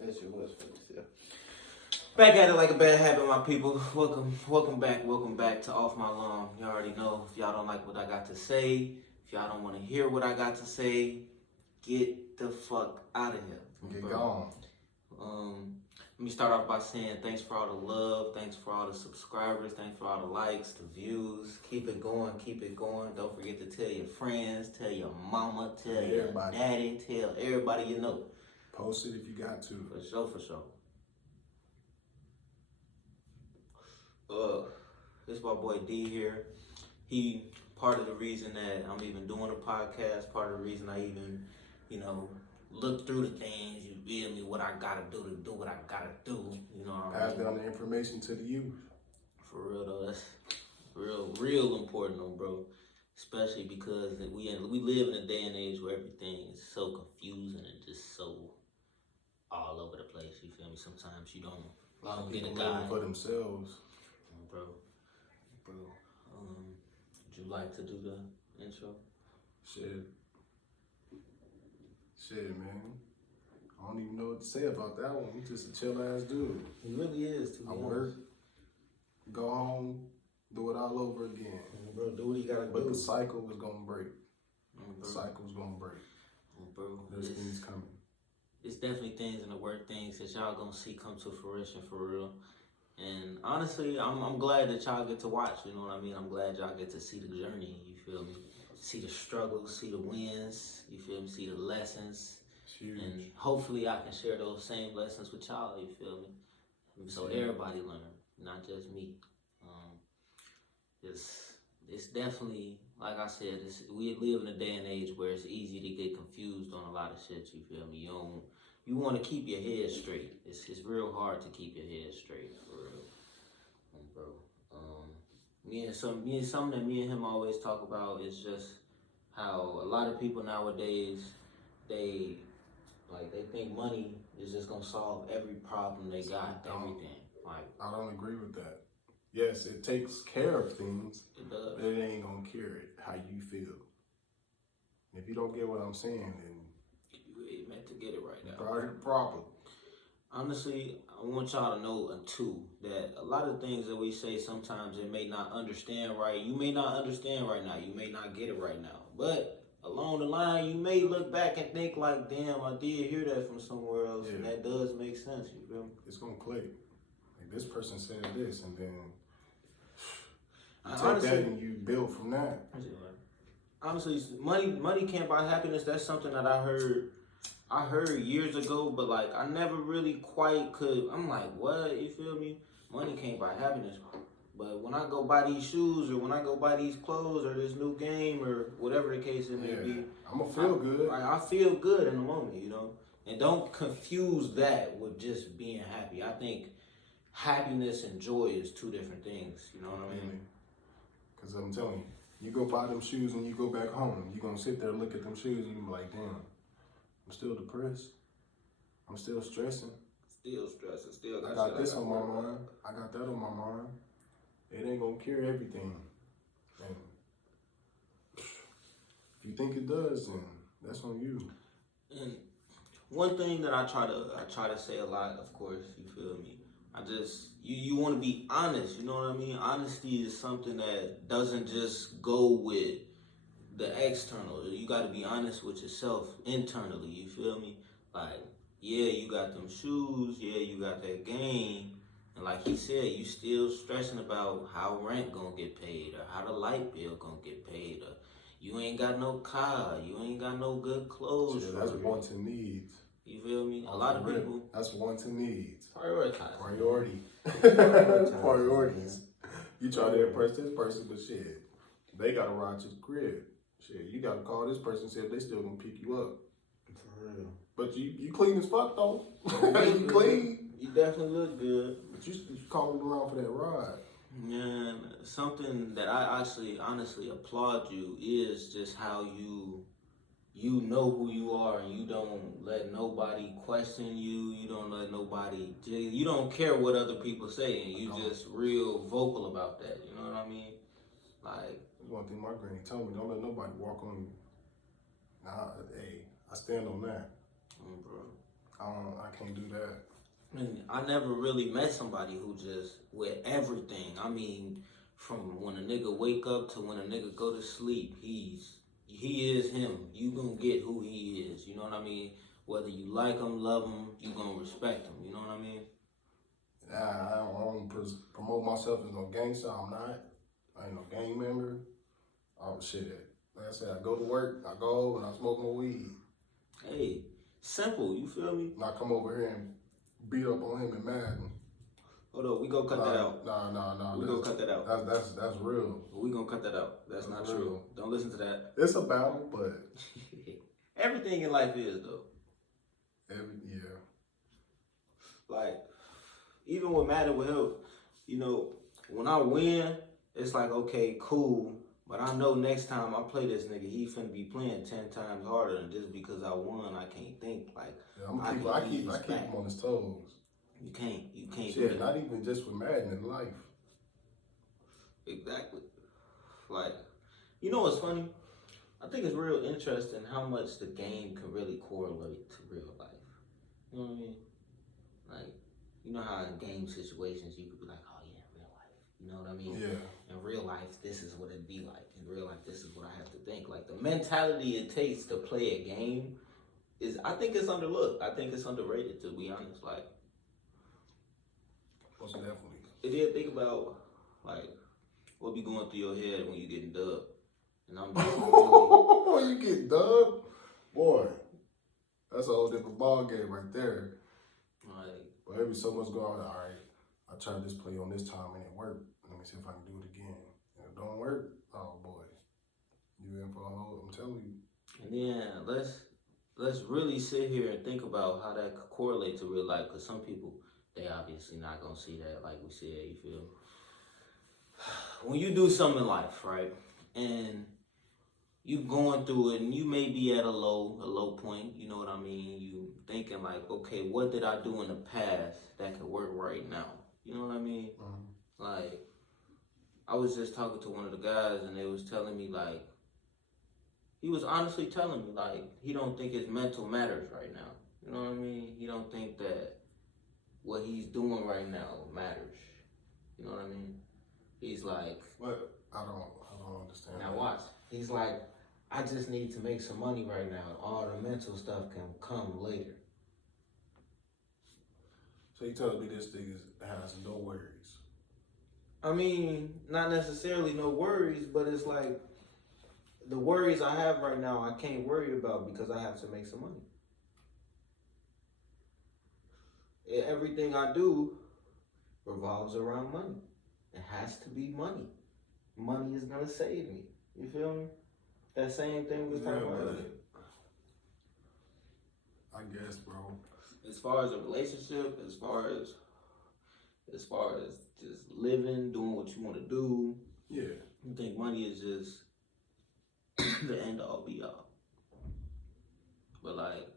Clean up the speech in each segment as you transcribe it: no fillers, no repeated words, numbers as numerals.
That shit was funny. Back at it like a bad habit, my people. Welcome back to Off My Lawn. You already know, if y'all don't like what I got to say, if y'all don't want to hear what I got to say, get the fuck out of here. Get gone. Let me start off by saying thanks for all the love, thanks for all the subscribers, thanks for all the likes, the views. Keep it going, keep it going. Don't forget to tell your friends, tell your mama, tell everybody. Your daddy, tell everybody you know. Post it if you got to. For sure. This my boy D here. He part of the reason that I'm even doing a podcast, part of the reason I even, look through the things, you feel me, what I gotta do to do what I gotta do, you know what I mean? Pass down the information to the youth. For real though, that's real important though, bro. Especially because we live in a day and age where everything is so confusing and just so all over the place, you feel me? Sometimes you don't A lot of get a people guide. living for themselves. Bro, would you like to do the intro? Shit, man. I don't even know what to say about that one. He's just a chill ass dude. He really is. I work, go home, do it all over again. Bro, do what you gotta do. But the cycle was gonna break. The cycle's gonna break. Bro, there's things coming. It's definitely things in the work, things that y'all gonna see come to fruition for real. And honestly, I'm glad that y'all get to watch, you know what I mean? I'm glad y'all get to see the journey, you feel me? See the struggles, see the wins, you feel me? See the lessons. Huge. And hopefully I can share those same lessons with y'all, you feel me? So everybody learn, not just me. It's definitely, like I said, we live in a day and age where it's easy to get confused on a lot of shit, you feel me? You want to keep your head straight. It's real hard to keep your head straight, for real. Bro, something that me and him always talk about is just how a lot of people nowadays, they think money is just gonna solve every problem they got, everything. I don't agree with that. Yes, it takes care of things, It does. but it ain't gonna cure it, how you feel. If you don't get what I'm saying, then you ain't meant to get it right now. Probably the problem. Honestly, I want y'all to know too that a lot of things that we say sometimes it may not understand right. You may not understand right now. You may not get it right now. But along the line, you may look back and think like, damn, I did hear that from somewhere else. Yeah. And that does make sense, you feel me? It's gonna click. Like this person said this, and then you take honestly, that and you build from that. Honestly, money can't buy happiness. That's something that I heard years ago, but like I never really quite could. I'm like, what? You feel me? Money can't buy happiness. But when I go buy these shoes, or when I go buy these clothes, or this new game, or whatever the case it may be, I'm gonna feel good. I feel good in the moment, you know. And don't confuse that with just being happy. I think happiness and joy is two different things. You know what I mean? Because I'm telling you, you go buy them shoes and you go back home, you're gonna sit there and look at them shoes and you be like, damn. I'm still depressed. I'm still stressing. Still. I got this on my mind. I got that on my mind. It ain't gonna cure everything. And if you think it does, then that's on you. And one thing that I try to say a lot, of course, you feel me? You want to be honest. You know what I mean? Honesty is something that doesn't just go with the external. You got to be honest with yourself internally, you feel me? Like, yeah, you got them shoes, yeah, you got that game, and like he said, you still stressing about how rent gonna get paid, or how the light bill gonna get paid, or you ain't got no car, you ain't got no good clothes. Yeah, that's wants and needs. You feel me? A lot of people. That's wants and needs. Priority. Priorities. You try to impress this person, but shit, they gotta ride to the crib. Shit, you gotta call this person and see if they still gonna pick you up. For real. But you clean as fuck though. You clean. You definitely look good. But you calling around for that ride. Man, something that I actually honestly applaud you is just how you know who you are, and you don't let nobody question you. You don't let nobody. You don't care what other people say, and you just real vocal about that. You know what I mean? Like, one thing my granny told me: don't let nobody walk on you. Nah, hey, I stand on that. Bro. I can't do that. And I never really met somebody who just with everything. I mean, from when a nigga wake up to when a nigga go to sleep, he is him. You gonna get who he is. You know what I mean? Whether you like him, love him, you gonna respect him. You know what I mean? I don't promote myself as no gangster. I'm not. I ain't no gang member. Oh shit. Like I said, I go to work, I go home, and I smoke my weed. Hey, simple. You feel me? And I come over here and beat up on him and Madden. Hold on, we gonna cut that out. Nah. We gonna cut that out. That's real. We gonna cut that out. That's not real. true. Don't listen to that. It's a battle, but Everything in life is though. yeah. Like, even with Madden will help, you know, when I win, it's like, okay, cool. But I know next time I play this nigga, he finna be playing 10 times harder, and just because I won, I can't think. Like, Yeah, I keep him on his toes. You can't Shit, not even just with Madden in life. Exactly. Like, you know what's funny? I think it's real interesting how much the game can really correlate to real life. You know what I mean? Like, you know how in game situations you could be like, oh yeah, real life. You know what I mean? Yeah. In real life, this is what it'd be like. In real life, this is what I have to think. Like, the mentality it takes to play a game is, I think it's underlooked. I think it's underrated, to be honest. Like, most definitely. it did think about, like, what be going through your head when you getting dubbed. And I'm just really... you get dubbed? Boy, that's a whole different ball game right there. Like, but there be so much going on. All right, I tried this play on this time and it worked. Let me see if I can do it again. And if it don't work, oh boy, you in for a whole, I'm telling you. And then let's really sit here and think about how that could correlate to real life, because some people, they obviously not gonna see that like we said, you feel? When you do something in life, right, and you going through it and you may be at a low point, you know what I mean? You thinking like, okay, what did I do in the past that could work right now? You know what I mean? Mm-hmm. Like, I was just talking to one of the guys and they was telling me like, he was honestly telling me like, he don't think his mental matters right now. You know what I mean? He don't think that what he's doing right now matters. You know what I mean? He's like, what? I don't understand. Now watch. He's like, I just need to make some money right now. All the mental stuff can come later. So you telling me this thing has no worries? I mean, not necessarily no worries, but it's like the worries I have right now I can't worry about because I have to make some money. Everything I do revolves around money. It has to be money. Money is gonna save me. You feel me? That same thing we was talking about earlier. I guess, bro. As far as a relationship, as far as just living, doing what you want to do. Yeah. You think money is just the end all be all. But like,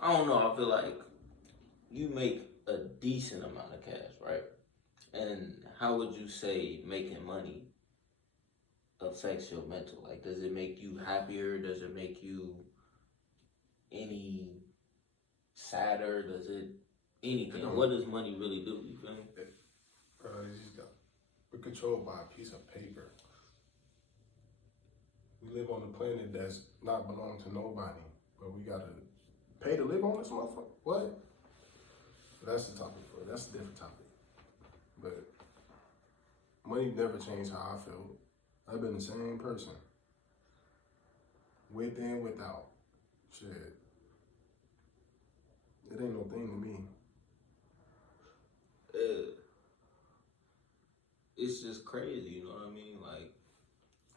I don't know, I feel like you make a decent amount of cash, right? And how would you say making money affects your mental? Like, does it make you happier? Does it make you any sadder? Does it anything? What does money really do? You feel me? We're controlled by a piece of paper. We live on a planet that's not belong to nobody, but we gotta pay to live on this motherfucker. What? But that's the topic for it. That's a different topic. But money never changed how I felt. I've been the same person. With and without. Shit. It ain't no thing to me. It's just crazy, you know what I mean? Like,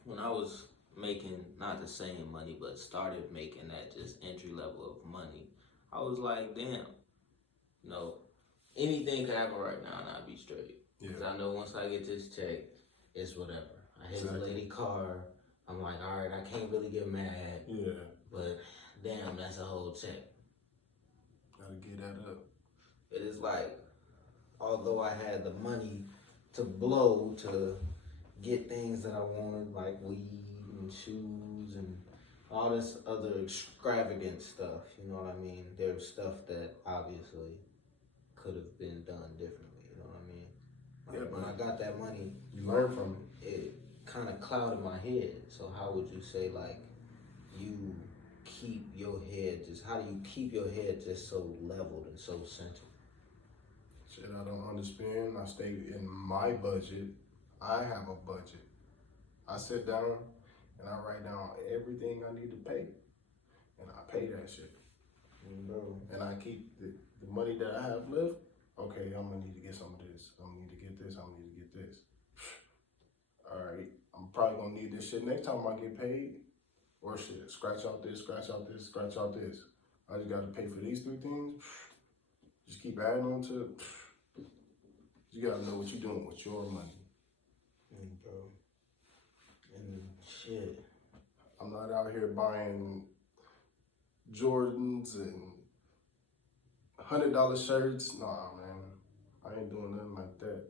when I was making not the same money, but started making that just entry level of money, I was like, damn, you know, anything could happen right now and I'd be straight. Because I know once I get this check, it's whatever. I hit the lady car, I'm like, all right, I can't really get mad. Yeah. But damn, that's a whole check. Gotta get that up. It is like, although I had the money to blow to get things that I wanted, like weed and shoes and all this other extravagant stuff. You know what I mean? There's stuff that obviously could have been done differently. You know what I mean? Like, when I got that money, you learn from it. it kind of clouded my head. So how would you say like you keep your head just? How do you keep your head just so leveled and so centered? Shit, I don't understand. I stay in my budget. I have a budget. I sit down and I write down everything I need to pay, and I pay that shit. Bro. And I keep the money that I have left. Okay, I'm gonna need to get some of this. I'm gonna need to get this. I'm gonna need to get this. All right, I'm probably gonna need this shit next time I get paid. Or shit, scratch out this, scratch out this, scratch out this. I just gotta pay for these 3 things. Just keep adding on to it. You gotta know what you're doing with your money. Bro. And shit. I'm not out here buying Jordans and $100 shirts. Nah, man. I ain't doing nothing like that.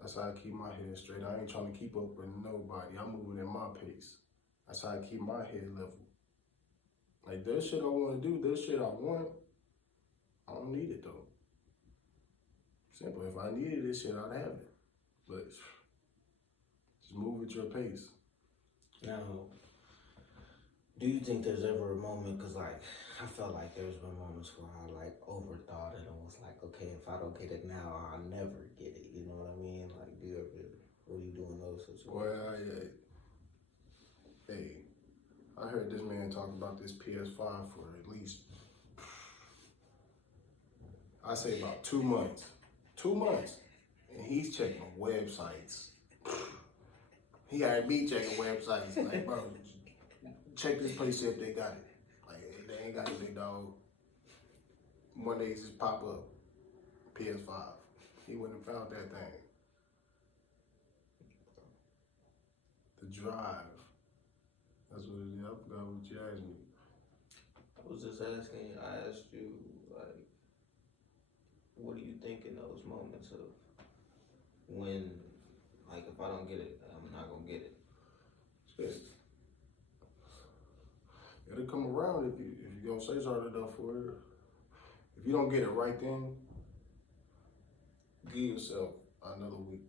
That's how I keep my head straight. I ain't trying to keep up with nobody. I'm moving at my pace. That's how I keep my head level. Like, there's shit I want to do. There's shit I want. I don't need it, though. Simple. If I needed this shit, I'd have it. But just move at your pace. Now, do you think there's ever a moment, because like, I felt like there's been moments where I like overthought it and was like, okay, if I don't get it now, I'll never get it. You know what I mean? Like, do you ever, what do you do in those situations? Well, hey, I heard this man talk about this PS5 for at least, I say about 2 months. 2 months. And he's checking websites. He got me checking websites. Like, bro, check this place, see if they got it. Like, if they ain't got it, big dog. One day just pop up, PS5. He wouldn't have found that thing. The drive. That's what it is. I forgot what you asked me. I was just asking, I asked you, like, what do you think in those moments of when, like, if I don't get it, I'm not gonna get it? Shit. It'll come around if you gonna say something enough for it. If you don't get it right then, give yourself another week.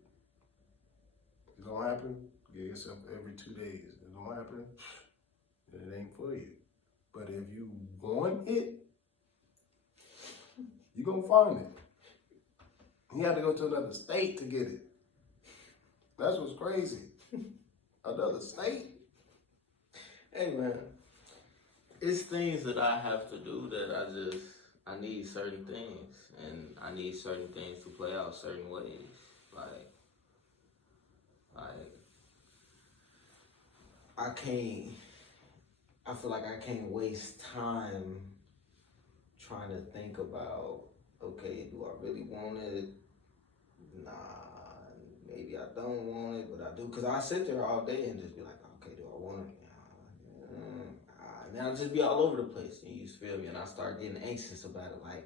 It don't happen, give yourself every 2 days. It don't happen, then it ain't for you. But if you want it, you gonna find it. He had to go to another state to get it. That's what's crazy. Another state? Hey man, it's things that I have to do that I need certain things, and I need certain things to play out certain ways. Like I feel like I can't waste time trying to think about, okay, do I really want it? Nah, maybe I don't want it, but I do. Because I sit there all day and just be like, okay, do I want it? And then I'll just be all over the place. And you feel me? And I start getting anxious about it. Like,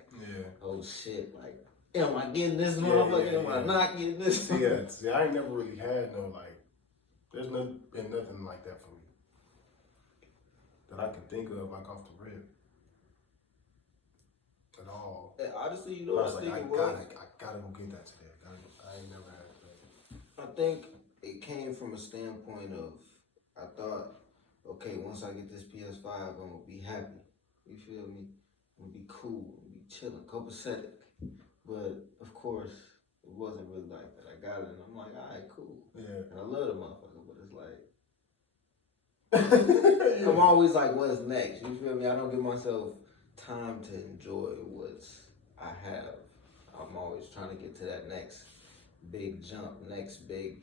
oh shit, like, am I getting this motherfucker? Am I not getting this? See, I ain't never really had no, like, there's been nothing like that for me that I can think of, like, off the rip. At all. And honestly, you know what I think it was? I gotta go get that today. I ain't never had it. I think it came from a standpoint of, I thought, okay, once I get this PS5, I'm gonna be happy. You feel me? I'm gonna be cool, I'm gonna be chilling, copacetic. But of course, it wasn't really like that. I got it and I'm like, all right, cool. Yeah. And I love the motherfucker, but it's like, I'm always like, what's next? You feel me? I don't give myself time to enjoy what I have. I'm always trying to get to that next big jump, next big,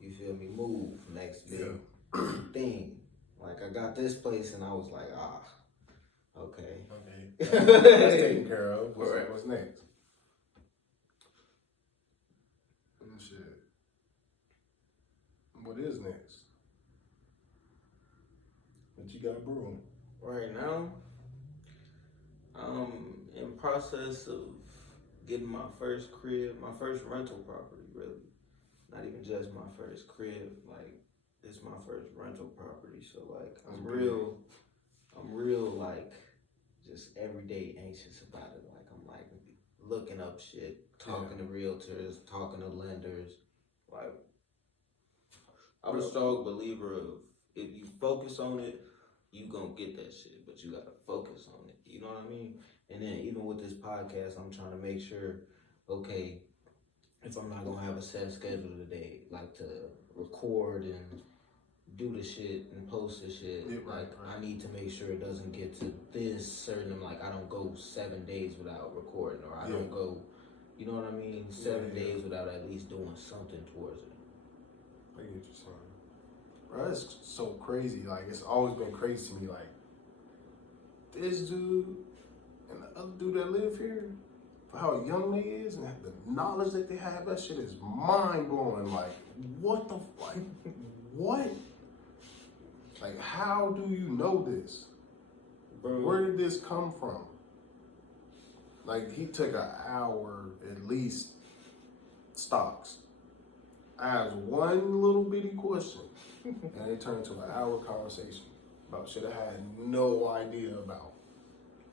you feel me, move, next big thing. Like I got this place and I was like, okay. That's taken care of. What's next? Shit. What is next? What you got brewing? Right now, I'm in process of getting my first crib, my first rental property, really. Not even just my first crib, like This is my first rental property, so like I'm real like just everyday anxious about it. Like I'm like looking up shit, talking to realtors, talking to lenders. Like I'm a strong believer of if you focus on it, you gonna get that shit. But you gotta focus on it. You know what I mean? And then even with this podcast, I'm trying to make sure, okay, if I'm not gonna have a set schedule today, like to record and do the shit and post the shit, right. I need to make sure it doesn't get to this certain, like I don't go 7 days without recording, or I don't go, you know what I mean, 7 days without at least doing something towards it. I get you saying. Bro, that's so crazy. Like, it's always been crazy to me. Like, this dude and the other dude that live here, for how young they is and the knowledge that they have, that shit is mind blowing. Like, what the fuck? What? Like, how do you know this? Bro. Where did this come from? Like, he took an hour at least stocks. I asked one little bitty question, and it turned into an hour conversation about shit I had no idea about.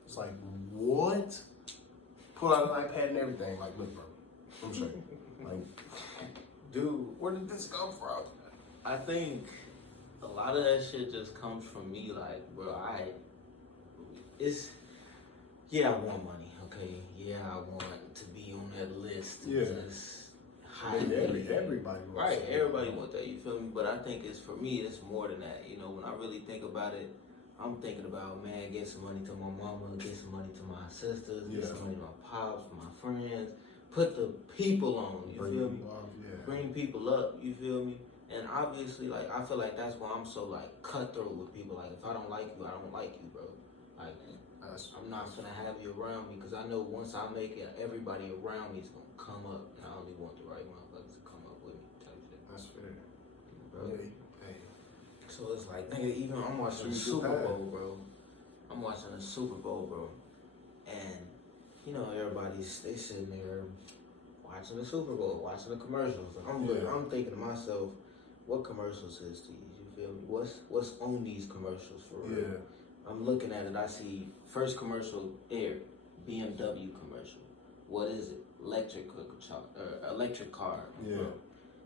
It's like, what? Pull out an iPad and everything. Like, look, bro, I'm sure. Like, dude, where did this come from? I think a lot of that shit just comes from me, like, bro, I want money, okay? Yeah, I want to be on that list. Just Everybody wants right, that. everybody wants that, you feel me? But I think for me, it's more than that. You know, when I really think about it, I'm thinking about, man, get some money to my mama, get some money to my sisters, get some money to my pops, my friends, put the people on, you feel me? Bring people up, you feel me? And obviously, like, I feel like that's why I'm so, like, cutthroat with people. Like, if I don't like you, I don't like you, bro. Like, I'm not gonna have you around me, because I know once I make it, everybody around me is gonna come up, and I only want the right motherfuckers to come up with me, type shit. That's fair. Bro. Yeah, hey. So it's like, nigga, even I'm watching the Super Bowl, bro. I'm watching the Super Bowl, bro. And, you know, they sitting there watching the Super Bowl, watching the commercials. I'm thinking to myself, what commercials is these? You feel me? What's on these commercials for real? Yeah. I'm looking at it, I see first commercial air, BMW commercial. What is it? Electric car. Yeah. Bro.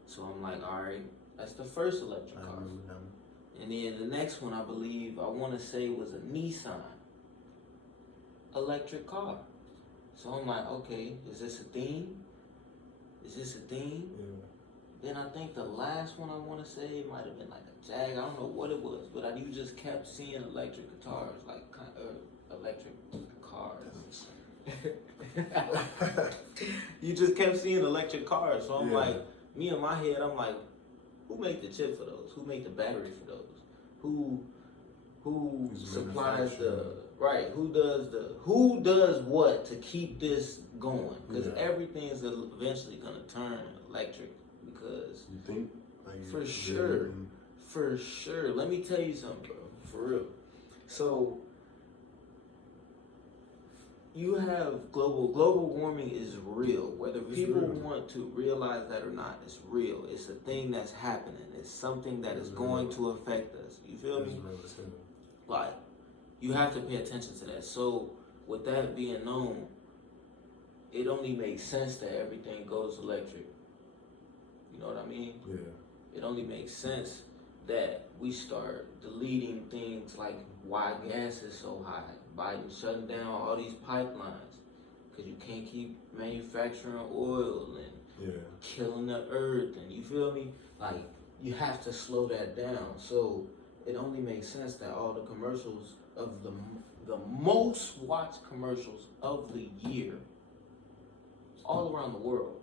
So I'm like, all right, that's the first electric car. And then the next one, I want to say was a Nissan electric car. So I'm like, okay, is this a theme? Yeah. Then I think the last one I want to say might have been like a Jag. I don't know what it was, but you just kept seeing electric guitars, like electric cars. You just kept seeing electric cars. So I'm like, me in my head, I'm like, who make the chip for those? Who make the battery for those? Who supplies the right? Who does what to keep this going? Because everything is eventually gonna turn electric. Because you think? Like, for sure. Let me tell you something, bro. For real. So you have global warming is real. Whether people want to realize that or not, it's real. It's a thing that's happening. It's something that is going to affect us. You feel me? Like, you have to pay attention to that. So with that being known, it only makes sense that everything goes electric. You know what I mean? Yeah. It only makes sense that we start deleting things like why gas is so high. Biden shutting down all these pipelines because you can't keep manufacturing oil and killing the earth, and you feel me? Like, you have to slow that down. So it only makes sense that all the commercials of the most watched commercials of the year all around the world,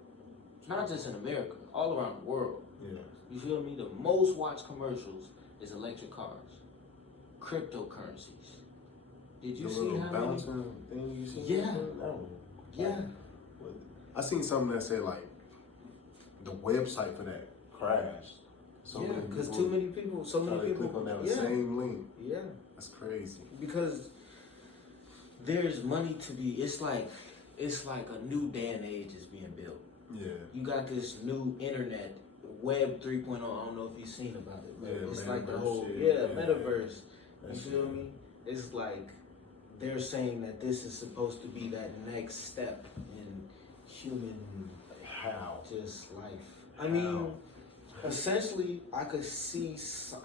not just in America, all around the world. Yeah. You feel me? The most watched commercials is electric cars, cryptocurrencies. Did you see how many? Thing you seen? Yeah. Yeah. I seen something that said like the website for that crashed. So because so many people click on that same link. Yeah. That's crazy. Because there's money to be. It's like a new day and age is being built. Yeah. You got this new internet Web 3.0. I don't know if you've seen about it, but Yeah, it's like the metaverse whole shit. metaverse. You That's feel it. me? It's like they're saying that this is supposed to be that next step in human How? just life. I mean, essentially, I could see.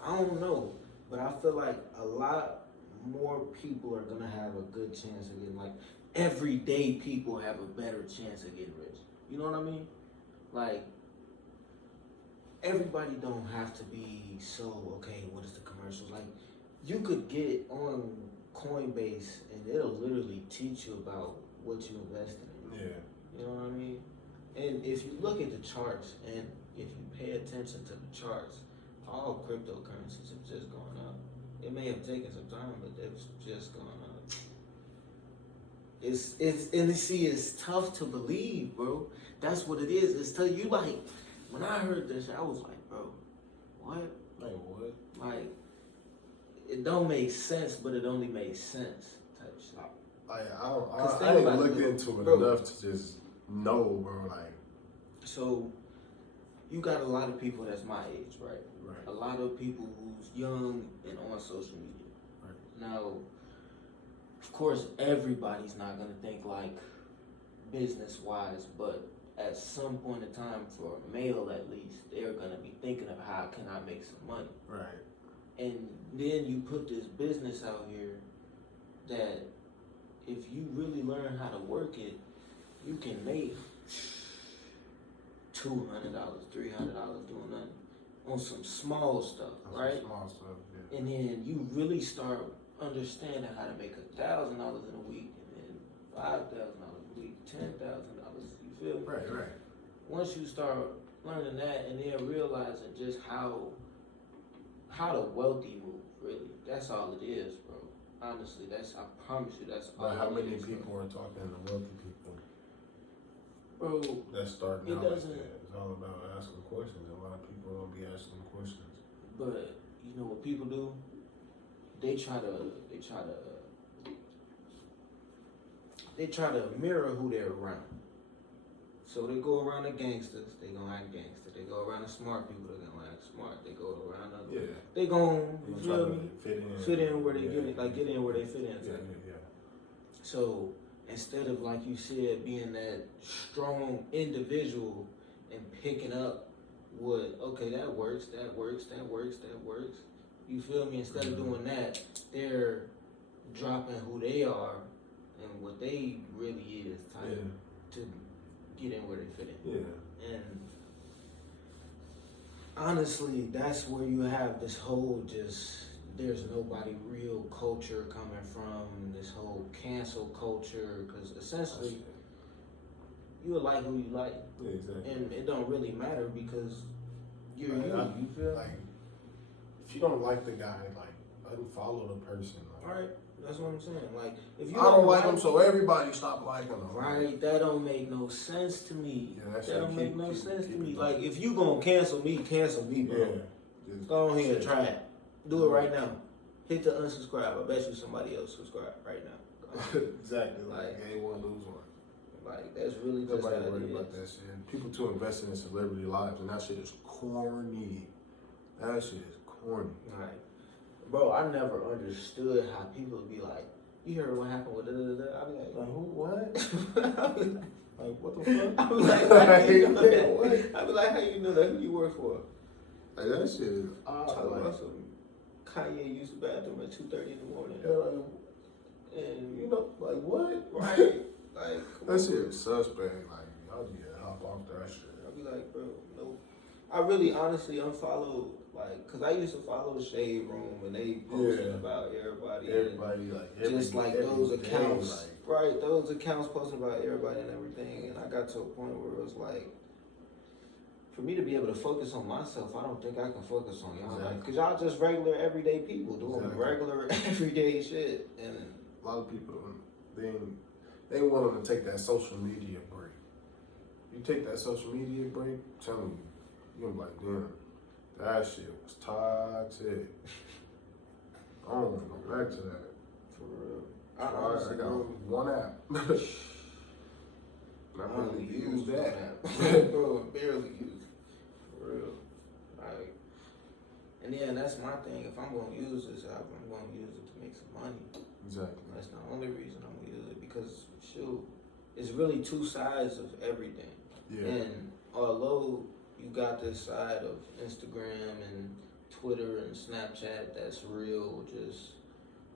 I don't know, but I feel like a lot more people are gonna have a good chance of getting, like, everyday people have a better chance of getting rich. You know what I mean? Like, everybody don't have to be so, okay, what is the commercials? Like, you could get on Coinbase and it'll literally teach you about what you invest in. Yeah. You know what I mean? And if you look at the charts and if you pay attention to the charts, all cryptocurrencies have just gone up. It may have taken some time, but they've just gone up. It's tough to believe, bro. That's what it is. It's tough. You like, when I heard this, I was like, bro, what? Like what? Like, it don't make sense, but it only makes sense type shit. I ain't looked into it bro, enough to just know, bro. Like, so you got a lot of people that's my age, right? Right. A lot of people who's young and on social media. Right. Now, of course, everybody's not gonna think like business wise, but at some point in time, for a male at least, they're gonna be thinking of how can I make some money. right. And then you put this business out here that if you really learn how to work it, you can make $200, $300 doing nothing on some small stuff, right? Small stuff, yeah. And then you really start understanding how to make $1,000 in a week, and then $5,000 a week, $10,000. You feel me? Right, right. Once you start learning that, and then realizing just how the wealthy move, really, that's all it is, bro. Honestly, I promise you, that's all. But how many it is, people bro. are talking to wealthy people? Bro, That's starting it out like doesn't. that. It's all about asking questions. A lot of people don't be asking questions. But you know what people do? They try to mirror who they're around. So they go around the gangsters, they gonna act gangster. They go around the smart people, they gonna act smart. They go around the, Yeah. they gon', you Try feel to me? Fit in Where they get it, like get in where they fit in. Yeah, type. yeah. So instead of, like you said, being that strong individual and picking up what, okay, that works. You feel me? Instead of doing that, they're dropping who they are and what they really is type to get in where they fit in. Yeah. And honestly, that's where you have this whole just, there's nobody real culture coming from, this whole cancel culture, because essentially you will like who you like. Yeah, exactly. And it don't really matter because you're you feel? Like, if you don't like the guy, like, unfollow the person. Like, Right, that's what I'm saying. Like, if you I don't like him, so everybody stop liking him. Right, that don't make no sense to me. Yeah, that don't make no sense to me. it Like, if you gonna cancel me, bro. Yeah. Just Go on here and try it. Do it right now. Hit the unsubscribe. I bet you somebody else subscribe right now. Exactly. Like, gain one, lose one. Like, that's really just Nobody how it worried is. about that shit. People too invested in celebrity lives, and that shit is corny. That shit is corny. Right. Bro, I never understood how people would be like, you heard what happened with da-da-da-da? I'd be like, Like, who? What? I'd be like, Like, what the fuck? I'd be like, how you know that? What? I'd be like, how you know that? Who you work for? Like, that shit is odd. Talking Like, about some Kanye used the bathroom at 2:30 in the morning. yeah, like, And, you know, like, what? right? Like, That shit is suspect. Like, y'all need to hop off that shit. I'd be like, bro, no. I really honestly unfollowed, like, because I used to follow the Shade Room and they posted about everybody. Everybody, like, Just like every those day, accounts, right? Those accounts posting about everybody and everything. And I got to a point where it was like, for me to be able to focus on myself, I don't think I can focus on y'all. Exactly. Because y'all just regular, everyday people doing Exactly. regular, everyday shit. And a lot of people, they want them to take that social media break. You take that social media break, I'm telling you, you're gonna be like, damn, that shit was toxic. I don't want to go back to that. for real. I got one app. And I barely use that. Bro, barely use it. For real. then that's my thing. If I'm gonna use this app, I'm gonna use it to make some money. Exactly. That's the only reason I'm gonna use it, because shoot, it's really two sides of everything. Yeah. And although you got this side of Instagram and Twitter and Snapchat that's real, just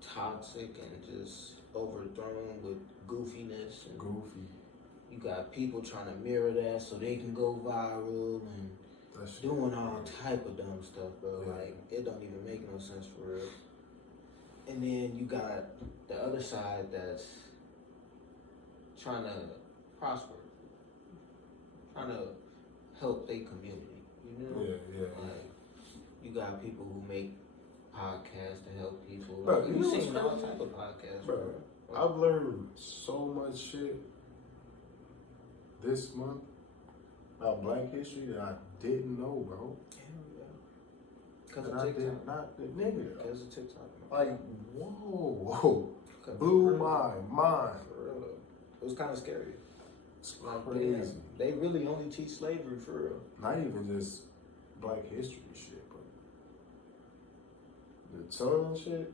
toxic and just overthrown with goofiness, and Goofy. you got people trying to mirror that so they can go viral and That's doing all type of dumb stuff, bro. Yeah. Like, it don't even make no sense for real. And then you got the other side that's trying to prosper, trying to help their community, you know? Yeah. Like, you got people who make podcasts to help people. Bro, Like, you you know seen what's all crazy? type of podcasts, Bro, bro. I've learned so much shit this month about Black history that I didn't know, bro. Because And of I TikTok. did not, nigga. Because of TikTok. Like, whoa, blew my mind. For real, though. It was kind of scary. It's Like, crazy. damn, they really only teach slavery for real. Not even just Black history shit, bro. The son shit,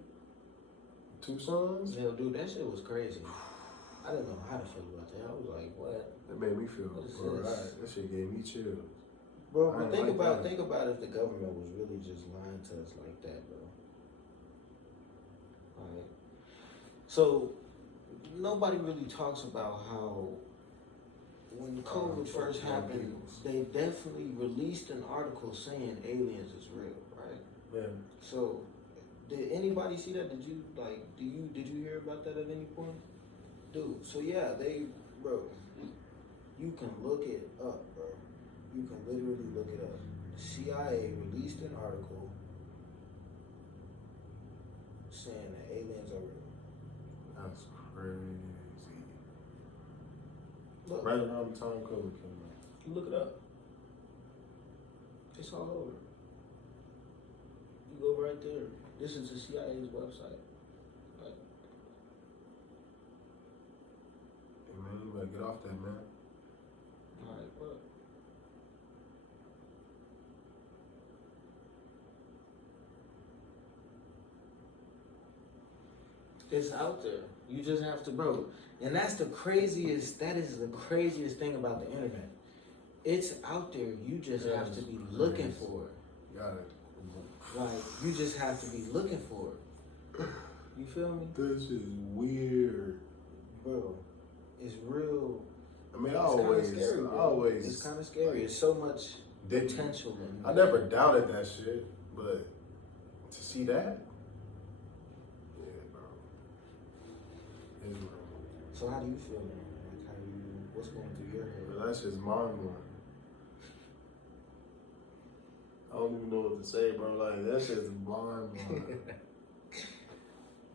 2 sons, Yo, dude, that shit was crazy. I didn't know how to feel about that. I was like, what? that made me feel What is alright. this? That shit gave me chills. Bro, I but didn't think like about that. think about if the government was really just lying to us like that, bro. Like, so nobody really talks about how when COVID first happened, they definitely released an article saying aliens is real, right? Yeah. So, did anybody see that? Did you hear about that at any point? Dude, so yeah, bro, you can look it up, bro. You can literally look it up. The CIA released an article saying that aliens are real. That's crazy. Look, Right around the time COVID came out. you look it up. It's all over. You go right there. This is the CIA's website. Like, Hey man, you better get off that, man. alright, what? It's out there. You just have to, bro. And that is the craziest thing about the internet. It's out there. You just Yeah, have to it's be looking crazy. for it. Got it. Like, you just have to be looking for it. You feel me? This is weird. Bro, it's real. I mean, It's always. It's kind of scary. It's so much Didn't- potential in I never doubted that shit, but to see that, yeah, bro. It's real. So how do you feel, man? Like, what's going through your head? Bro, that's just mind blowing. I don't even know what to say, bro. Like, that shit's mind blowing.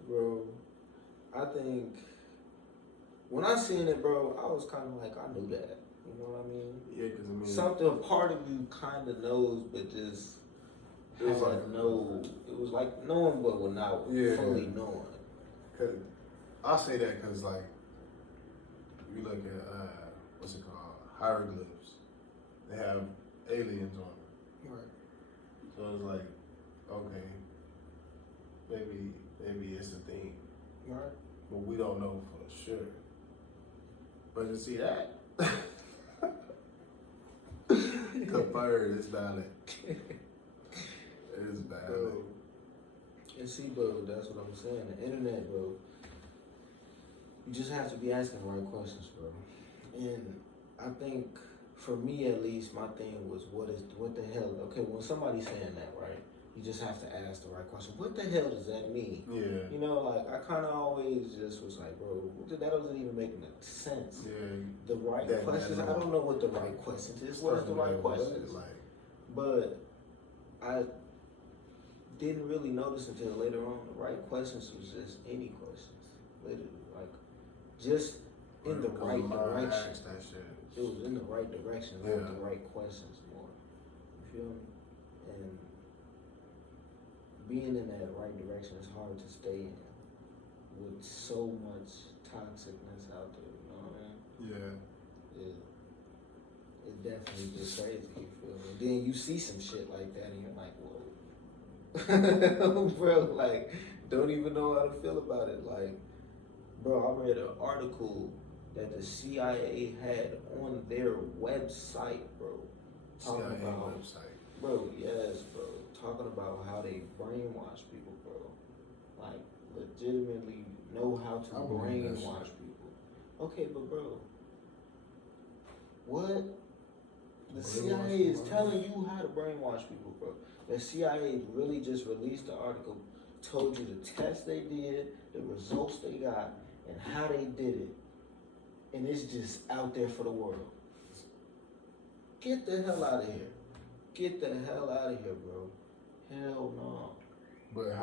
Bro, I think when I seen it, bro, I was kind of like, I knew that. You know what I mean? Yeah, because I mean, Something, a part of you kind of knows, but just it was had like it was like knowing but without Yeah. fully knowing. Cause I say that because like you look at what's it called, hieroglyphs. They have aliens on them, Right. so it's like, okay, maybe it's a thing, Right. but we don't know for sure. But to see that, confirmed, it's valid. It's valid. Bro. And see, bro, that's what I'm saying. The internet, bro, you just have to be asking the right questions, bro. And I think, for me at least, my thing was, what the hell? Okay, when somebody's saying that, right, you just have to ask the right question. What the hell does that mean? Yeah. You know, like, I kind of always just was like, bro, that doesn't even make sense. Yeah. The right That- questions, that- I don't know what the right questions is. What is the right questions? Like, But I didn't really notice until later on. The right questions was just any questions, literally, like just in the right direction. ask that shit. It was in the right direction, Yeah. like the right questions more. You feel me? And being in that right direction is hard to stay in with so much toxicness out there. You know what I mean? Yeah. It definitely just crazy. You feel me? Then you see some shit like that, and you're like, whoa. Bro, like, don't even know how to feel about it. Like, bro, I read an article that the CIA had on their website, bro. Talking CIA about, website. bro, yes, bro. Talking about how they brainwash people, bro. Like, legitimately know how to brainwash people. Okay, but bro, what? The CIA is telling you how to brainwash people, bro. The CIA really just released the article, told you the tests they did, the results they got, and how they did it. And it's just out there for the world. Get the hell out of here. Get the hell out of here, bro. Hell no. But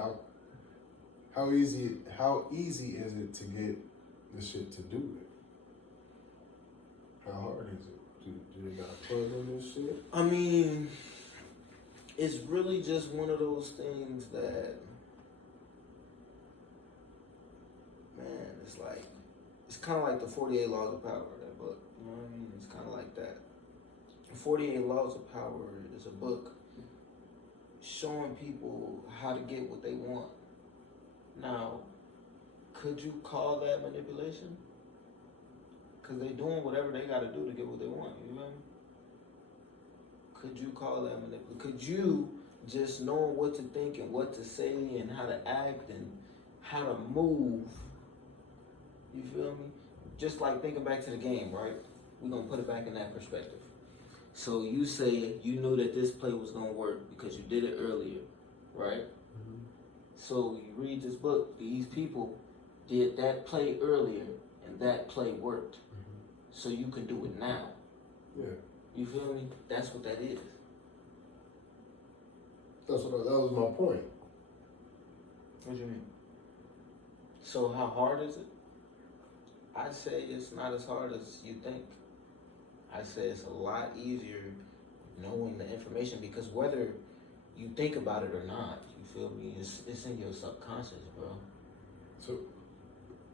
how easy is it to get the shit to do it? How hard is it? Do they got a plug on this shit? I mean, it's really just one of those things that, man, it's kind of like the 48 Laws of Power, that book. You know what I mean? It's kind of like that. 48 Laws of Power is a book showing people how to get what they want. Now, could you call that manipulation? Because they're doing whatever they got to do to get what they want. You know what I mean? Could you call that manipulation? Could you just knowing what to think and what to say and how to act and how to move, you feel me? Just like thinking back to the game, right? We're going to put it back in that perspective. So you say you knew that this play was going to work because you did it earlier, right? Mm-hmm. So you read this book, these people did that play earlier and that play worked. Mm-hmm. So you can do it now. Yeah. You feel me? That's what that is. That was my point. What do you mean? So how hard is it? I say it's not as hard as you think. I say it's a lot easier knowing the information because whether you think about it or not, you feel me? It's in your subconscious, bro. So,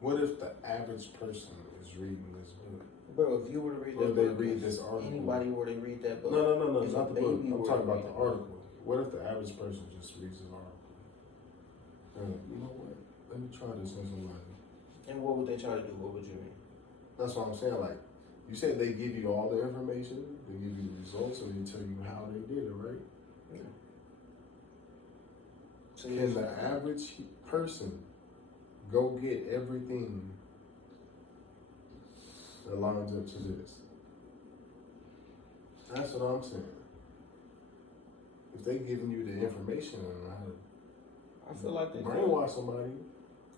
what if the average person is reading this book? Bro, if you were to read that book, they read this article. Anybody were to read that book. No, not the book. I'm talking about the article. What if the average person just reads this article? And you know what? Let me try this on somebody. And what would they try to do? What would you mean? That's what I'm saying. Like, you said they give you all the information, they give you the results, and they tell you how they did it, right? Yeah. So can the average person go get everything that lines up to this? That's what I'm saying. If they giving you the information on how to I feel like they brainwash somebody.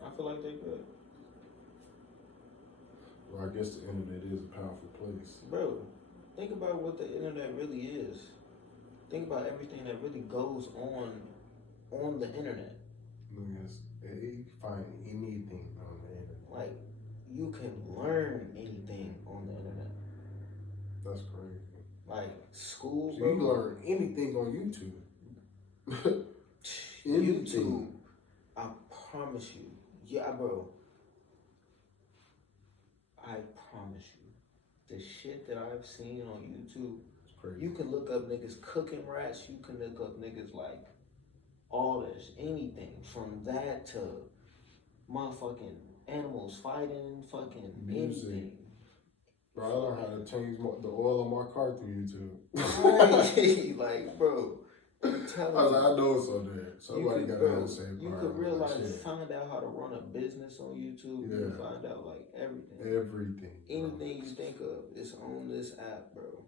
I feel like they could. Well, I guess the internet is a powerful place. Bro, think about what the internet really is. Think about everything that really goes on the internet. Yes, they find anything on the internet. Like, you can learn anything on the internet. That's crazy. Like, school, so bro. You can learn anything on YouTube. YouTube, I promise you. Yeah, bro. I promise you. The shit that I've seen on YouTube, you can look up niggas cooking rats, you can look up niggas like all this, anything from that to motherfucking animals fighting, fucking music. Anything. Bro, I learned how to change the oil on my car through YouTube. Right. Like, bro, I'm telling you. I know it's on there. Somebody got to have the same You could realize, find out how to run a business on YouTube. Yeah. You can find out like everything. Everything. Anything you think of, it's on this app, bro.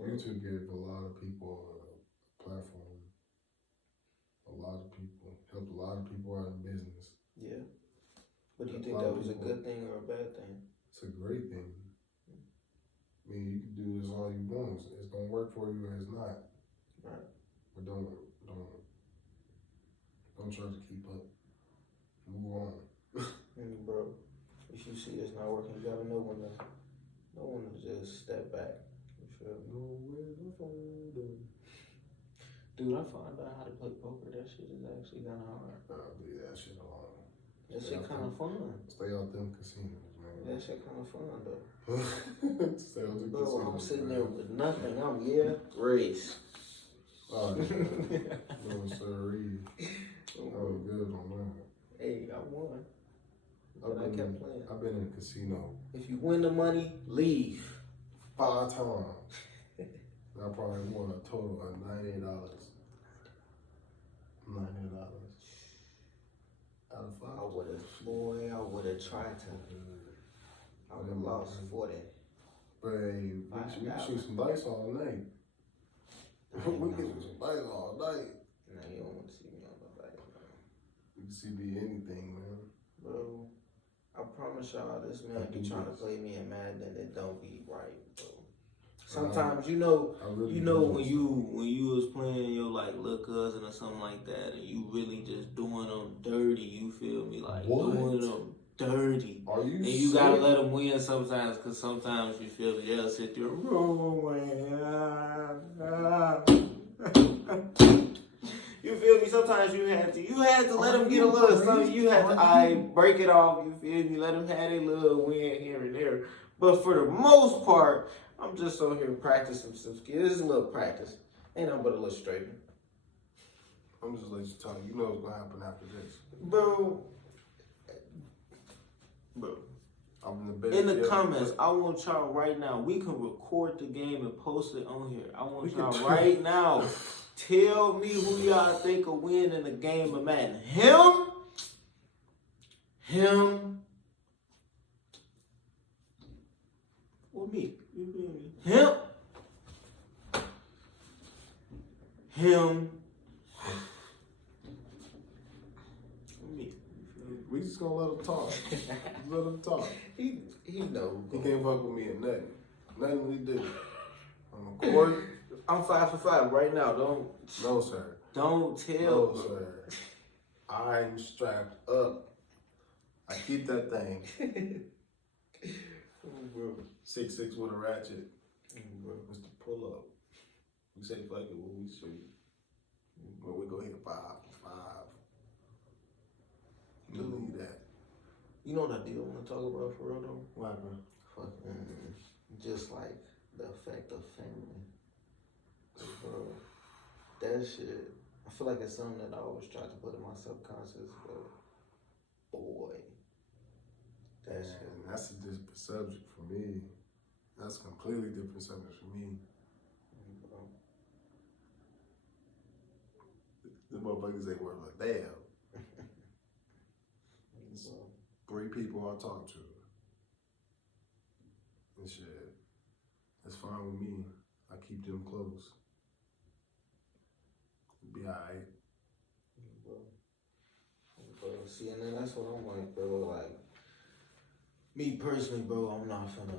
YouTube gave a lot of people a platform. A lot of people. Helped a lot of people out in business. Yeah. But do you think that was a good thing or a bad thing? It's a great thing. I mean, you can do this all you want. It's going to work for you or it's not. Right. But don't try to keep up. Move on. Bro, if you see it's not working, you gotta know when to just step back. You feel me? Dude, I found out how to play poker. That shit is actually kind of hard. I'll leave that shit alone. That shit kind of fun. Stay out them casinos, man. That shit kind of fun, though. Stay out them Bro, casinos, I'm sitting man. there with nothing. I'm, race. Oh, yeah. No, sirree. Oh, good on that. Hey, I won. But I kept playing. I've been in a casino If you win the money, leave. 5 times. I probably won a total of $98. $98 out of 5. I would have tried to. I would have lost 40. But hey, we can shoot some dice all night. We can shoot some dice all night. No, you don't want to see me on the dice, man. You can see me anything, man. Bro, I promise y'all, this man be trying to play me in Madden and it don't be right, bro. Sometimes when you was playing your like little cousin or something like that, and you really just doing them dirty. You feel me? Like doing them dirty. Are you? And you gotta let them win sometimes, cause sometimes you feel me. They'll sit there. You feel me? Sometimes you had to let them get a little something. You had to break it off. You feel me? Let them have a little win here and there. But for the most part, I'm just on here practicing some skills. This is a little practice. Ain't nothing but a little straighten. I'm just letting you talk. You know what's gonna happen after this, Bro. In the comments, I want y'all right now. We can record the game and post it on here. I want y'all right now. Tell me who y'all think will win in the game of Madden. Him. Or me. You feel me? Him. Me. we just gonna let him talk. Just let him talk. He know. He can't fuck with me in nothing. Nothing we do. On the court. I'm 5 for 5 right now. No, sir. Don't tell. No, sir. I'm strapped up. I keep that thing. 6'6" with a ratchet. Mr. Pull Up. We say fuck it when we shoot. When we go hit 5 for 5. You believe that? You know what I did want to talk about for real though? What happened? Fucking just like the effect of family. Bro, that shit, I feel like it's something that I always try to put in my subconscious, but boy, that shit. That's a different subject for me. That's a completely different subject for me. Bro. The motherfuckers ain't worth a damn. So, 3 people I talk to. And shit. That's fine with me. I keep them close. Be alright. bro, see, and then that's what I'm like, bro. Like, me personally, bro, I'm not finna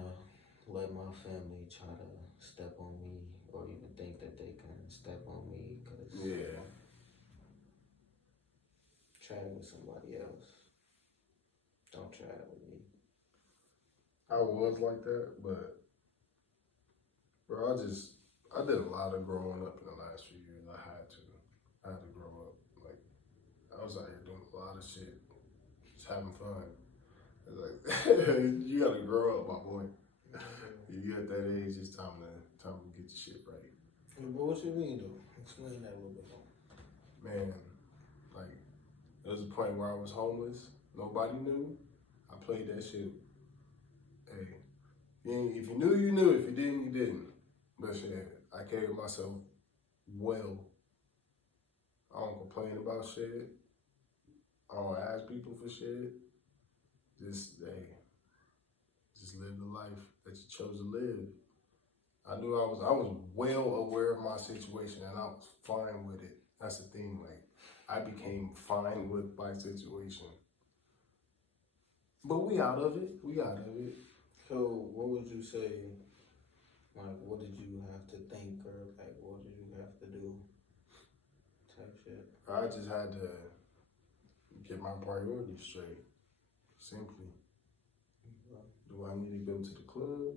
let my family try to step on me or even think that they can step on me, cause try it with somebody else. Don't try it with me. I was like that, but bro, I did a lot of growing up in the last few years. I had to grow up. Like, I was out here doing a lot of shit, just having fun. It's like, you gotta grow up, my boy. You at that age, it's time to get your shit right. But what you mean, though? Explain that a little bit more. Man, like, there was a point where I was homeless. Nobody knew. I played that shit. Hey, if you knew, you knew. If you didn't, you didn't. But shit, I carried myself well. I don't complain about shit. I don't ask people for shit. Just live the life that you chose to live. I knew I was well aware of my situation and I was fine with it. That's the thing, like, I became fine with my situation. But we out of it. So, what would you say, like, what did you have to think or, like, what did you have to do type shit? I just had to get my priorities straight, simply. Do I need to go to the club,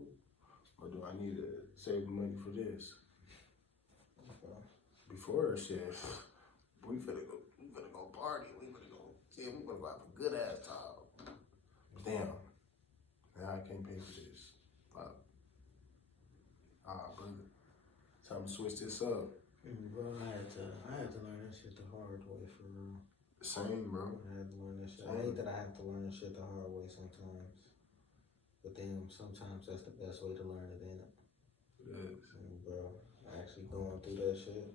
or do I need to save money for this? Before shit, we finna go party. We finna go have a good ass time. Damn, now I can't pay for this. Fuck. Brother, time to switch this up. Bro, I had to learn that shit the hard way for real. Same, bro. I had to learn that shit. Same. I hate that I have to learn that shit the hard way sometimes. But then sometimes that's the best way to learn it, ain't it? Yes. Bro, actually going through that shit.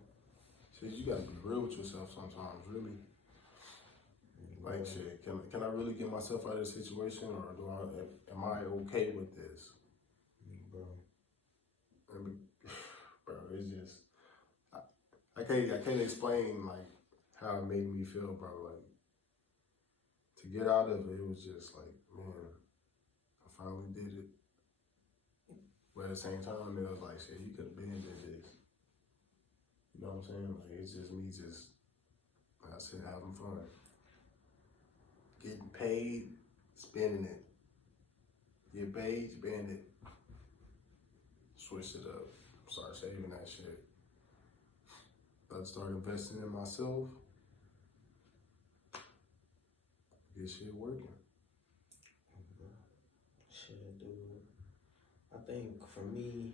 Shit, you gotta be real with yourself sometimes, really. Like, shit, can I really get myself out of this situation, or am I okay with this? Bro. Bro, it's just, I can't explain, like, how it made me feel, bro. Like, to get out of it, it was just like, man, I finally did it. But at the same time, it was like, shit, you could have been did this. You know what I'm saying? Like, it's just me like I said, having fun. Getting paid, spending it. Get paid, spend it. Switch it up. Start saving that shit. I start investing in myself. Get shit working. Shit, dude. I think for me,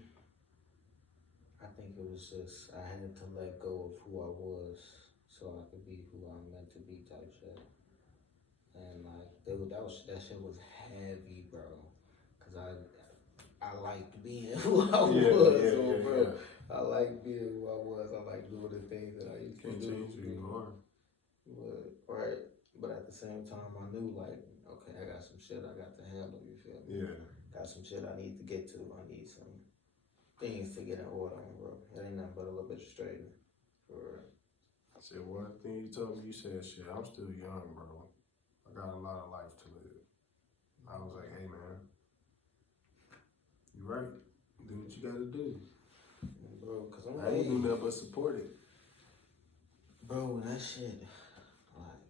I think it was just I had to let go of who I was so I could be who I'm meant to be type shit. And like that shit was heavy, bro. Cause I liked being who I was, bro. I like being who I was. I like doing the things that I used to do. Can't change who you are. Right. But at the same time, I knew like, okay, I got some shit I got to handle. You feel me? Yeah. Got some shit I need to get to. I need some things to get in order on, bro. It ain't nothing but a little bit of straightening. For real. I said, one thing you told me, you said, shit, I'm still young, bro. I got a lot of life to live. I was like, hey, man, you right. Do what you gotta do. Bro, cause I ain't do nothing but support it. Bro, that shit, like,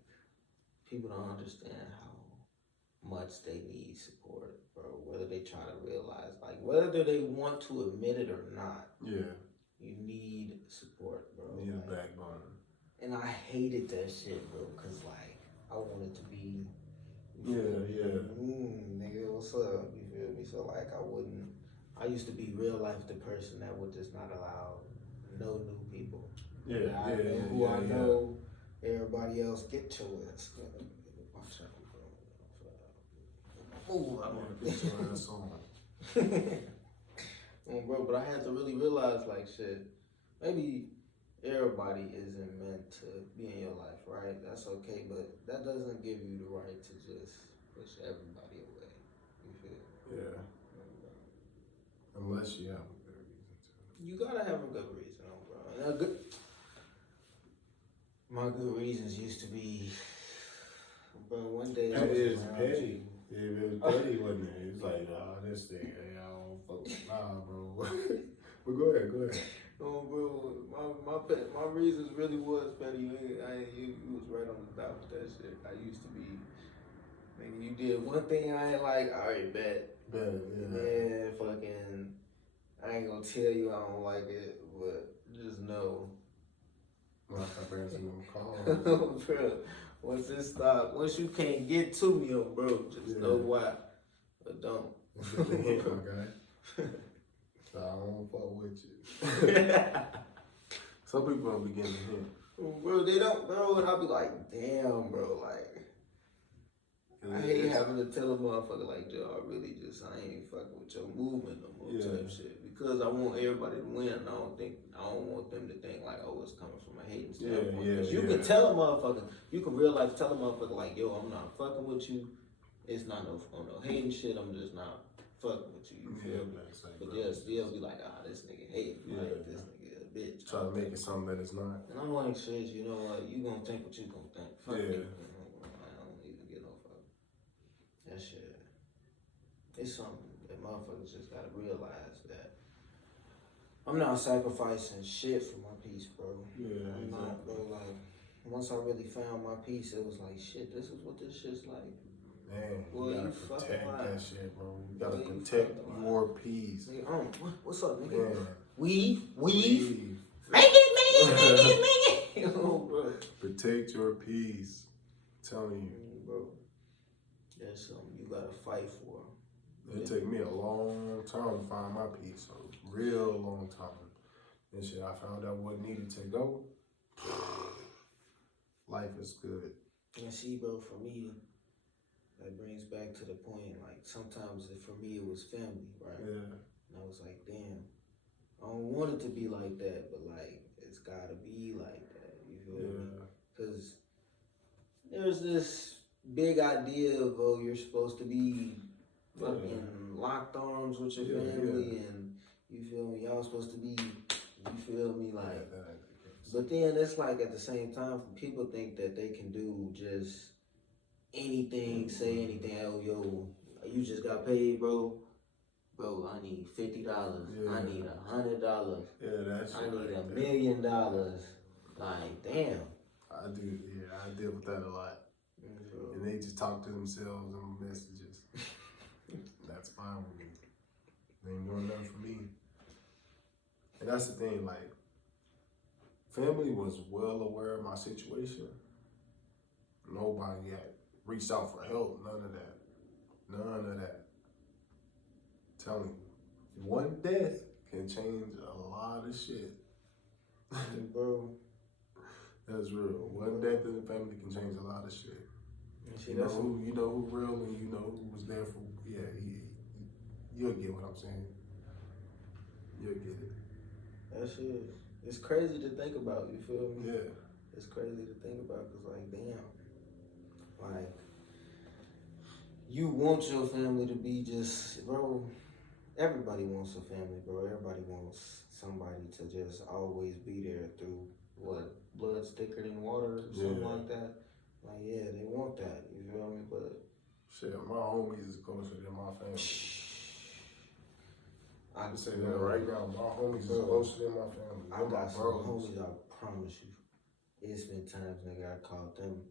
people don't understand how much they need support, bro. Whether they try to realize, like, whether they want to admit it or not. Yeah. You need support, bro. You need like, a backbone. And I hated that shit, bro, cause like, I wanted to be, nigga, what's up? You feel me? So like, I used to be real life the person that would just not allow no new people. Yeah, I know, everybody else get your ass. Watch out, bro. Move out of this. Bro, but I had to really realize, like, shit, maybe everybody isn't meant to be in your life, right? That's okay, but that doesn't give you the right to just push everybody away. You feel? Yeah. Unless you have a good reason to. You gotta have a good reason, bro. My good reasons used to be, bro, one day That is petty. It was petty, wasn't it? It's like, this thing, hey, I don't fuck with, nah, bro. But go ahead. No, bro, my reasons really was petty. You was right on the dot with that shit. I used to be, nigga, you did one thing I ain't like, alright, bet. Yeah, fucking, I ain't gonna tell you I don't like it, but just know. Like I answer them calls. Bro, once it stops, once you can't get to me, bro, just know why. But don't. Get the hint, my guy. So I don't fuck with you. Some people don't be getting the hint. Bro, they don't, bro, and I'll be like, damn, bro, like, I hate having to tell a motherfucker like, yo, I ain't fucking with your movement no more type shit. Because I want everybody to win. I don't want them to think like, oh, it's coming from a hating standpoint. You can tell a motherfucker, you can realize, tell a motherfucker like, yo, I'm not fucking with you. It's not no hating shit. I'm just not fucking with you. You feel me? But they'll still be like, this nigga hating. Like, this nigga a bitch. Try to make it something that it's not. And I'm like, shit, you know what? You gonna think what you gonna think. Fuck me. I don't even get no fuck. That shit. It's something that motherfuckers just gotta realize that I'm not sacrificing shit for my peace, bro. Yeah, I'm not, bro. Like, once I really found my peace, it was like, shit, this is what this shit's like. Man, Boy, you gotta protect that shit, bro. You gotta protect your peace. Nigga, what's up, nigga? Man. Weave. Make it. Oh, bro. Protect your peace. I'm telling you. Bro. That's something you gotta fight for. It took me a long time to find my peace. A real long time. and shit, I found out what needed to go. Life is good. And see, bro, for me, that brings back to the point, like, sometimes for me it was family, right? Yeah. And I was like, damn, I don't want it to be like that, but, like, it's gotta be like that, you feel me? Because there's this big idea of, oh, you're supposed to be fucking locked arms with your family, and you feel me, y'all supposed to be, you feel me, like, but then it's like at the same time, people think that they can do just anything, say anything. Oh, yo, you just got paid, bro. Bro, I need $50. I need $100. Yeah, that's I need $1 million. Like, damn. I do. Yeah, I deal with that a lot. And they just talk to themselves on messages. That's fine with me. They ain't doing nothing for me. And that's the thing, like, family was well aware of my situation. Nobody had reached out for help, none of that. None of that. I'm telling you, one death can change a lot of shit. Bro. That's real. One death in the family can change a lot of shit. See, You know who real, and you know who was there for. Yeah, you'll get what I'm saying. You'll get it. That shit, it's crazy to think about. You feel me? Yeah. It's crazy to think about because, like, damn, like, you want your family to be just, bro. Everybody wants a family, bro. Everybody wants somebody to just always be there through what, blood's thicker than water, or something like that. Like, yeah, they want that. You feel me? But shit, my homies is closer than my family. I can say that right now. My homies is closer than my family. I got some homies, I promise you. It's been times, nigga, I called them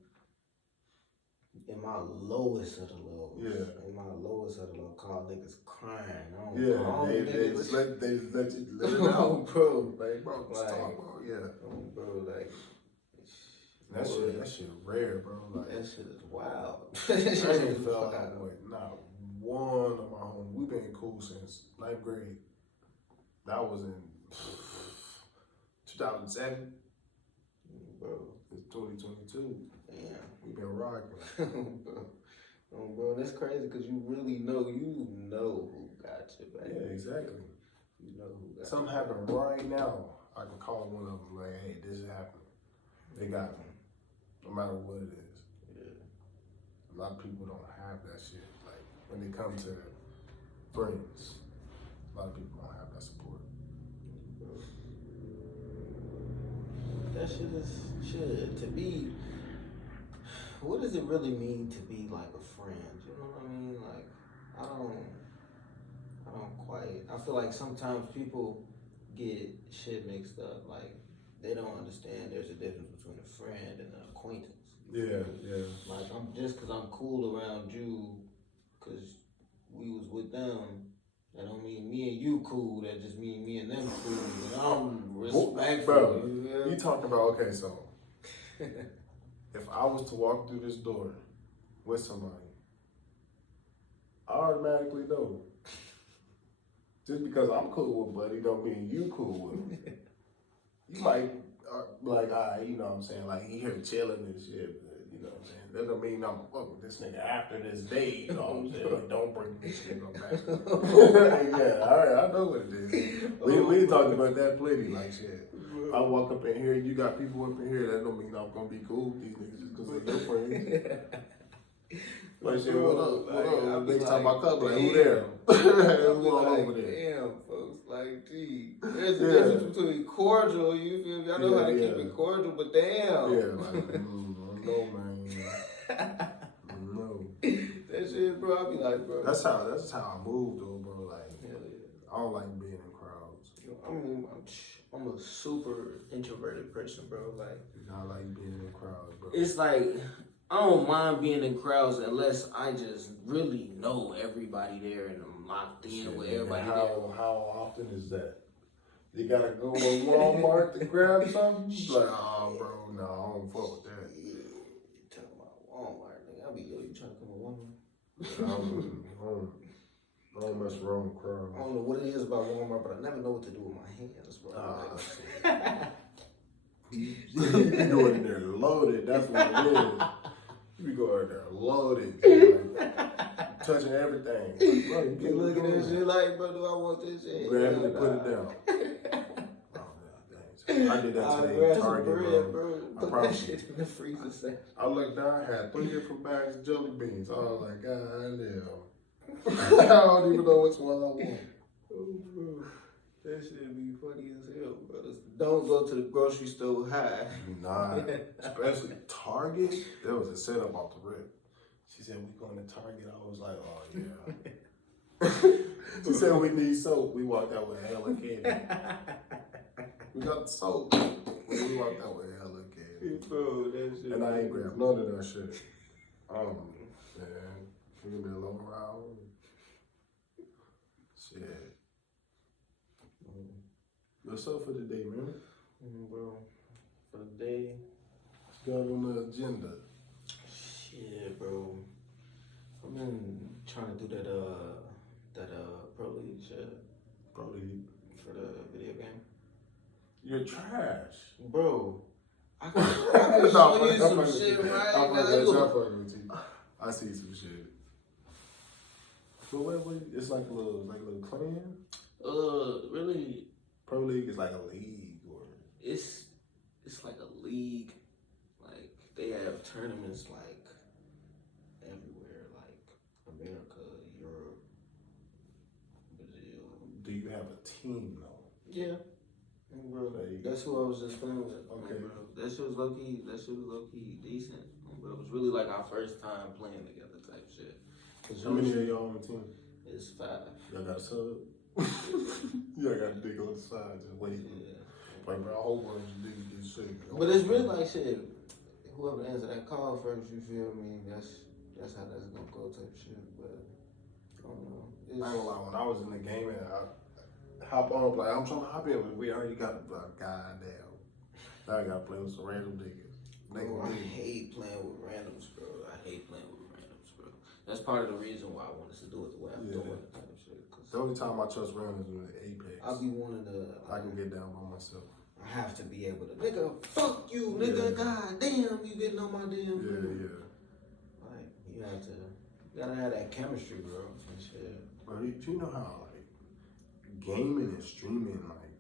in my lowest of the lows. Yeah. In my lowest of the low, called niggas crying. They just let you let it out. Bro. Like, bro, just talk about, bro, like, that shit rare, bro. Like, that shit is wild. I ain't felt like not one of my homies. We've been cool since 9th grade. That was in 2007. Bro. It's 2022. Damn. We've been rocking. Bro, that's crazy because you really know, who got you, back. Yeah, exactly. You know who got something happened right now. I can call one of them like, hey, this is happening. They got me, no matter what it is. Yeah. A lot of people don't have that shit. Like, when they come to friends, a lot of people don't have that support. That shit is, to be, what does it really mean to be like a friend? You know what I mean? Like, I don't quite, I feel like sometimes people get shit mixed up. Like, they don't understand there's a difference between a friend and an acquaintance. Yeah. Like, just cause I'm cool around you, cause we was with them, that don't mean me and you cool. That just mean me and them cool. And I'm respectful. Bro, you talking about, okay, so if I was to walk through this door with somebody, I automatically know. Just because I'm cool with Buddy don't mean you cool with him. You might be like, all right, you know what I'm saying? Like, he here chilling and shit, but, you know what I'm saying? That don't mean I'm fucking with this nigga after this day, you know what I'm saying? Like, don't bring this nigga back. Yeah, all right, I know what it is. We talked about that plenty, like, shit. I walk up in here, you got people up in here, that don't mean I'm gonna be cool with these niggas just because they're your friends. Like, shit, what up? Niggas talking about cup, like, who there? Who all over there? Damn, folks, like, gee, there's a difference between cordial, you feel me? I know how to keep it cordial, but damn. Yeah, like, no, man. No. That shit, bro, I be like, bro. That's how I move, though, bro. Like, I don't like being in crowds. I'm a super introverted person, bro. Like, I like being in crowds, bro. It's like, I don't mind being in crowds unless I just really know everybody there and I'm locked in with everybody there. How often is that? You gotta go to Walmart to grab something? Like, oh, bro, no, I don't fuck with that. Yeah, you talking about Walmart, nigga. I'll be, yo, you trying to come to Walmart? I don't mess around with I crowds. don't know what it is about Walmart, but I never know what to do with my hands, bro. You be going in there loaded. That's what it is. You be going in there loaded, like, touching everything. Like, bro, You look at this shit like, bro, do I want this shit? grab it and put it down. I did that today in Target, bro. I Put that promise you. shit in the freezer section. I looked down, I had 3 different bags of jelly beans. I was like, God damn. I don't even know which one I want. Oh, bro. That shit be funny as hell, bro. Don't go to the grocery store high. Nah, especially Target. There was a setup off the rip. She said, we going to Target. I was like, oh, yeah. She said, we need soap. We walked out with a hella candy. We got the soap. We walked out with a hella candy. Bro, that shit. And I ain't grabbed none of that shit. Man, it's gonna be a long ride. Shit. What's up for the day, man? Bro, for the day. What's going on the agenda? Shit, bro. I've been trying to do that Pro League shit. Pro League. For the video game. You're trash. Bro, I can show you some shit right I'm now. fucking with you. I see some shit. But what, it's like a little clan? Really, Pro League is like a league, or it's like a league. Like, they have tournaments like everywhere, like America, Europe, Brazil. do you have a team though? Yeah. Bro, that's who I was just playing with. Okay. Bro. That shit was low key decent. Bro, it was really like our first time playing together type shit. How many of y'all on the team? It's 5. Y'all got a sub? Y'all got a dig on the side, just waiting. Yeah. Like, bro, I hope one of you niggas get sick. But it's really like shit. Whoever answered that call first, you feel me? That's how that's gonna go type shit. But I don't know. I ain't gonna lie, when I was in the game and I hop on, like, I'm trying to hop in, but we already got a goddamn. Now I gotta play with some random niggas. Bro, I hate playing with randoms, bro. I hate playing with randoms, bro. That's part of the reason why I wanted to do it the way I'm doing it type of shit. The only time I trust randoms is with Apex. I'll be wanting to. I can get down by myself. I have to be able to, nigga, fuck you, nigga, god damn, you getting on my damn nerves. Yeah. Like, you gotta have that chemistry, bro, and shit. Bro, you know how, like, gaming and streaming, like,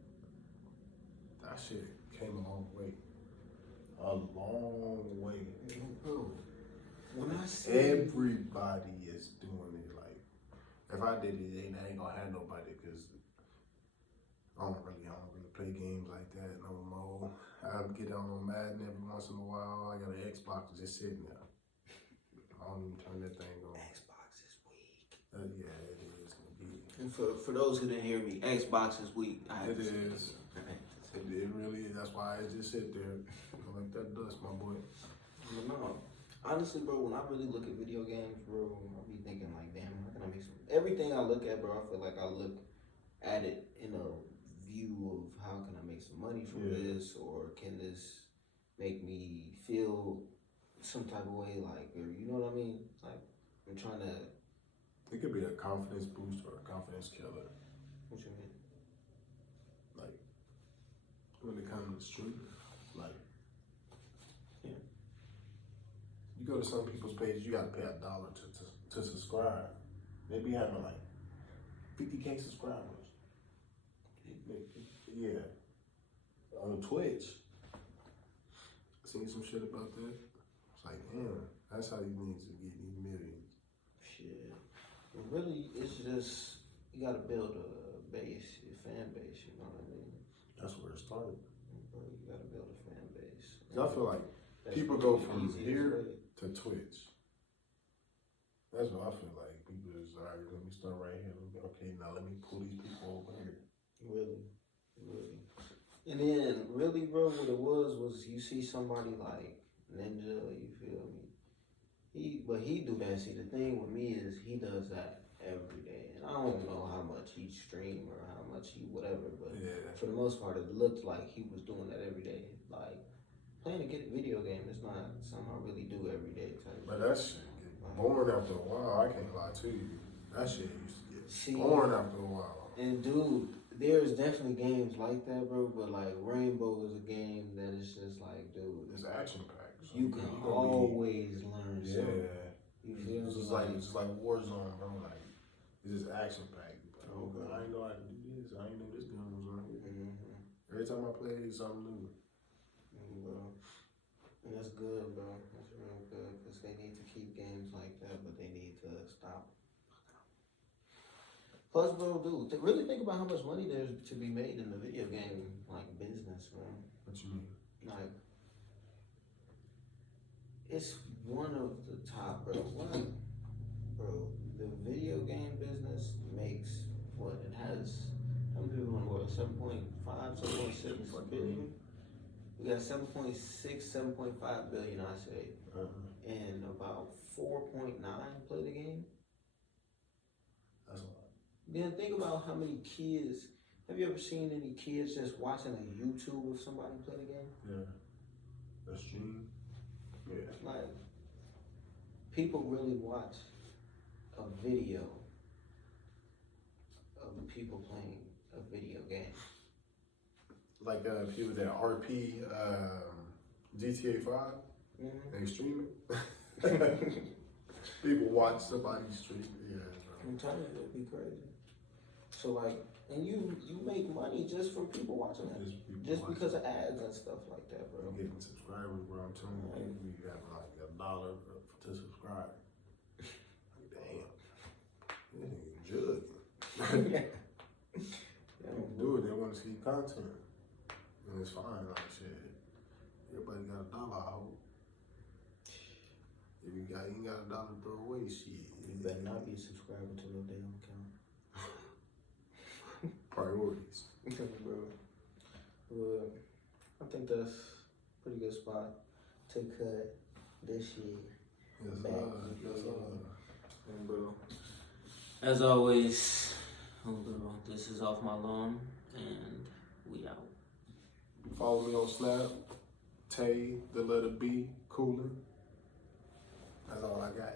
that shit came a long way. A long way. Bro, when I see everybody is doing it, like, if I did it, I ain't gonna have nobody, because I don't really play games like that no more. I get on Madden every once in a while. I got an Xbox just sitting there. I don't even turn that thing on. Xbox is weak. Yeah, it is indeed. And for those who didn't hear me, Xbox is weak. It is. It really is. That's why I just sit there. Like that dust, my boy. But no, honestly, bro, when I really look at video games, bro, I be thinking like, damn, how can I make some? Everything I look at, bro, I feel like I look at it in a view of how can I make some money from this, or can this make me feel some type of way, like, or you know what I mean? Like, I'm trying to. It could be a confidence boost or a confidence killer. What you mean? Like, when it comes to streaming, like, yeah, you go to some people's pages, you gotta pay $1 to subscribe. They be having like 50K subscribers. Yeah. On Twitch. Seen some shit about that. It's like, damn, that's how you need to get these millions. Shit. But really, it's just, you gotta build a base, a fan base, you know what I mean? That's where it started. Bro, you gotta build a fan base. I feel like people go from here to Twitch. That's what I feel like. People is, all right, let me start right here. Okay, now let me pull these people over here. Really. And then, really, bro, what it was you see somebody like Ninja, you feel me? He do that. See, the thing with me is he does that every day. And I don't know how much he stream or how much he whatever, but for the most part, it looked like he was doing that every day. Like, playing a video game is not something I really do every day. But that shit get boring after a while. I can't lie to you. That shit used to get See, boring after a while. and dude, there's definitely games like that, bro. But like Rainbow is a game that is just like, dude, It's action packed. So you can always learn yeah. something. You feel It's me? just like Warzone, bro. Like it's just action packed. Okay. I ain't know how to do this. I ain't know this gun was on here. Mm-hmm. Every time I play, it's something new. Bro. And that's good, bro. That's real good because they need to keep games like that, but they need to stop. Plus, bro, dude, really think about how much money there's to be made in the video game like business, bro. What you mean? Like, it's one of the top, bro. What, bro? The video game business makes what it has. How many people want what? 7.5, 7.6 billion. We got 7.6, 7.5 billion, I say, and about 4.9 play the game. That's a lot. Then think about how many kids. Have you ever seen any kids just watching a YouTube of somebody play the game? Yeah. That's stream. Yeah. Like, people really watch a video of people playing a video game. Like if you was at RP, GTA 5, they stream it. People watch somebody stream it. Yeah, bro. I'm telling you, it'd be crazy. So like, and you make money just from people watching that, just because of ads and stuff like that, bro. I'm getting subscribers, bro. I'm telling you, we got like $1 to subscribe. Like, damn, this nigga jugging. They don't do it. They want to see content, and it's fine. Like shit, everybody got $1. I hope. If you ain't got $1 to throw away, shit. You better not be a subscriber to no damn account. Priorities. Bro. Well, I think that's a pretty good spot to cut this year. Yes, Back. yes, And bro, as always, bro, this is Off My Lawn, and we out. Follow me on Snap, Tay, the letter B, Cooler. That's all I got.